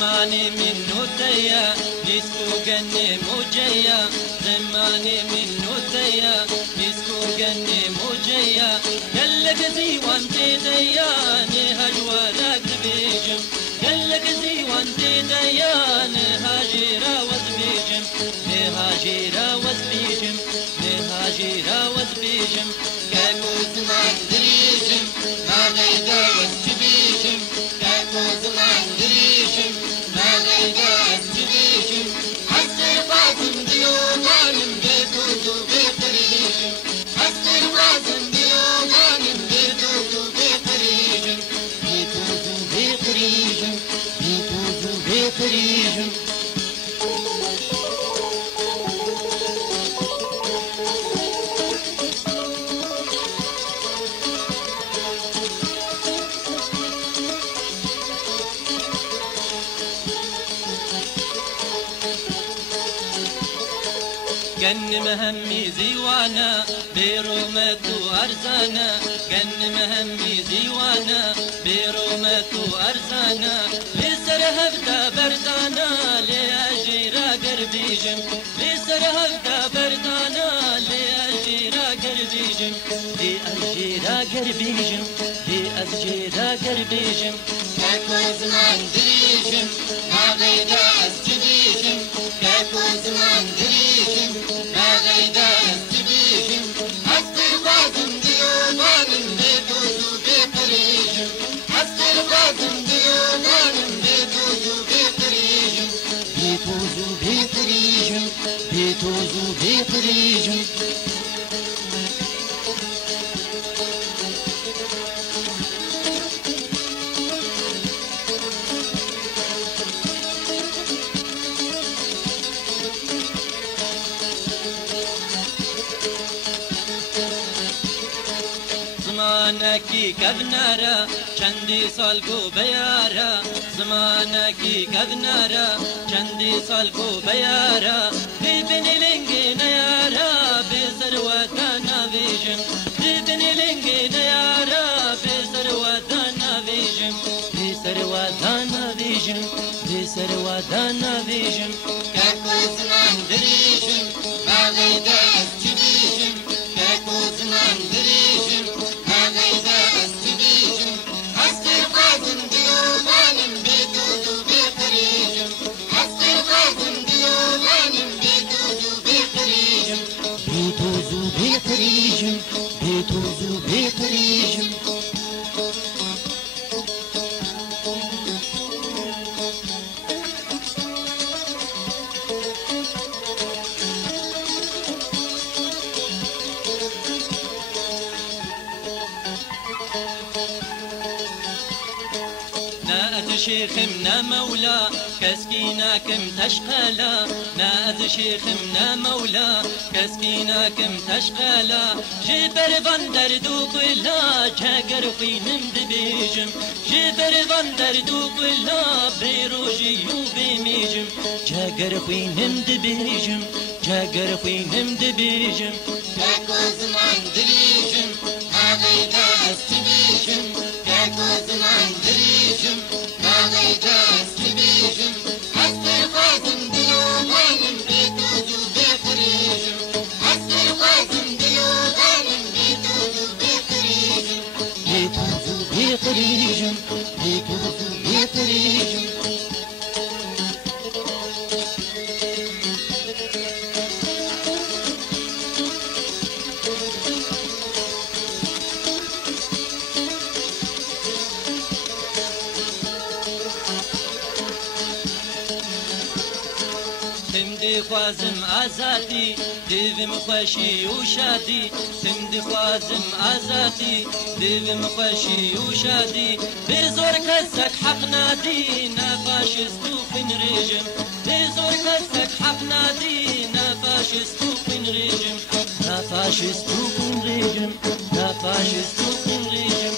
زماني منو تيا نسكو جني موجيا زماني منو تيا نسكو جني موجيا قلك زي وانتي ديا نهج وراك بيجم قلك زي وانتي ديا نهاجيرا وزبيجم نهاجيرا وزبيجم نهاجيرا وزبيجم كاكو زمان دريجم ما غيدا وزبيجم كاكو زمان دريجم ما غيدا وزبيجم حسر فازم ديومانم بيتوزو بيقريجم حسر فازم ديومانم بيتوزو بيقريجم بيتوزو بيقريجم بيتوزو بيقريجم جن مهمي زيوانا برومة أرزانا جن مهمي زيوانا برومة أرزانا لسر هفدا بردانا لأجيرا قربيجم لسر هفدا بردانا لأجيرا قربيجم لأجيرا قربيجم لأجيرا قربيجم كاكو زمان دريجم ما غيدا أستبيجم كاكو زمان دريجم ما غيدا أستبيجم أستر بازم ديومانم بيتوزو بيقريجم أستر بازم ديومانم بيتوزو بيقريجم بيتوزو بيقريجم بيتوزو بيقريجم زمانکی کبنارا چندی سال کو بیارا زمانکی کبنارا چندی سال کو بیارا ببن لنگی نیارا بسر وطنا ویجم ببن لنگی نیارا بسر وطنا ویجم بسر وطنا ویجم بسر وطنا ویجم کاکو زمان دریجم باغیدا استبیجم کاکو زمان دریجم باغیدا استبیجم استر قازم دیومانم بیتوزو بیقریجم استر قازم دیومانم بیتوزو بیقریجم بیتوزو بیقریجم بیتوزو بیقریجم شيخ منا مولا كسكيناكم تشقالا ناذ شيخ منا مولا كسكيناكم تشقالا جبر فاندر دوكلا جاگر خوينم دبيجم جبر فاندر دوكلا بيروجي وبيميجم جاگر خوينم دبيجم جاگر خوينم دبيجم كاكو زمان دريجم هاغيدا استبيجم كاكو زمان دريجم باغيدا استبيجم أستر قازم ديومانم بيتوزو بيقريجم أستر قازم ديومانم بيتوزو بيقريجم بيتوزو بيقريجم بيتوزو بيقريجم تمدي خوازم آزادی دیوم خوشی و شادی تمدي خوازم آزادی دیوم خوشی و شادی بزور کسک حق نادی نفاشستو خن رجم بزور کسک حق نادی نفاشستو خن رجم نفاشستو خن رجم نفاشستو خن رجم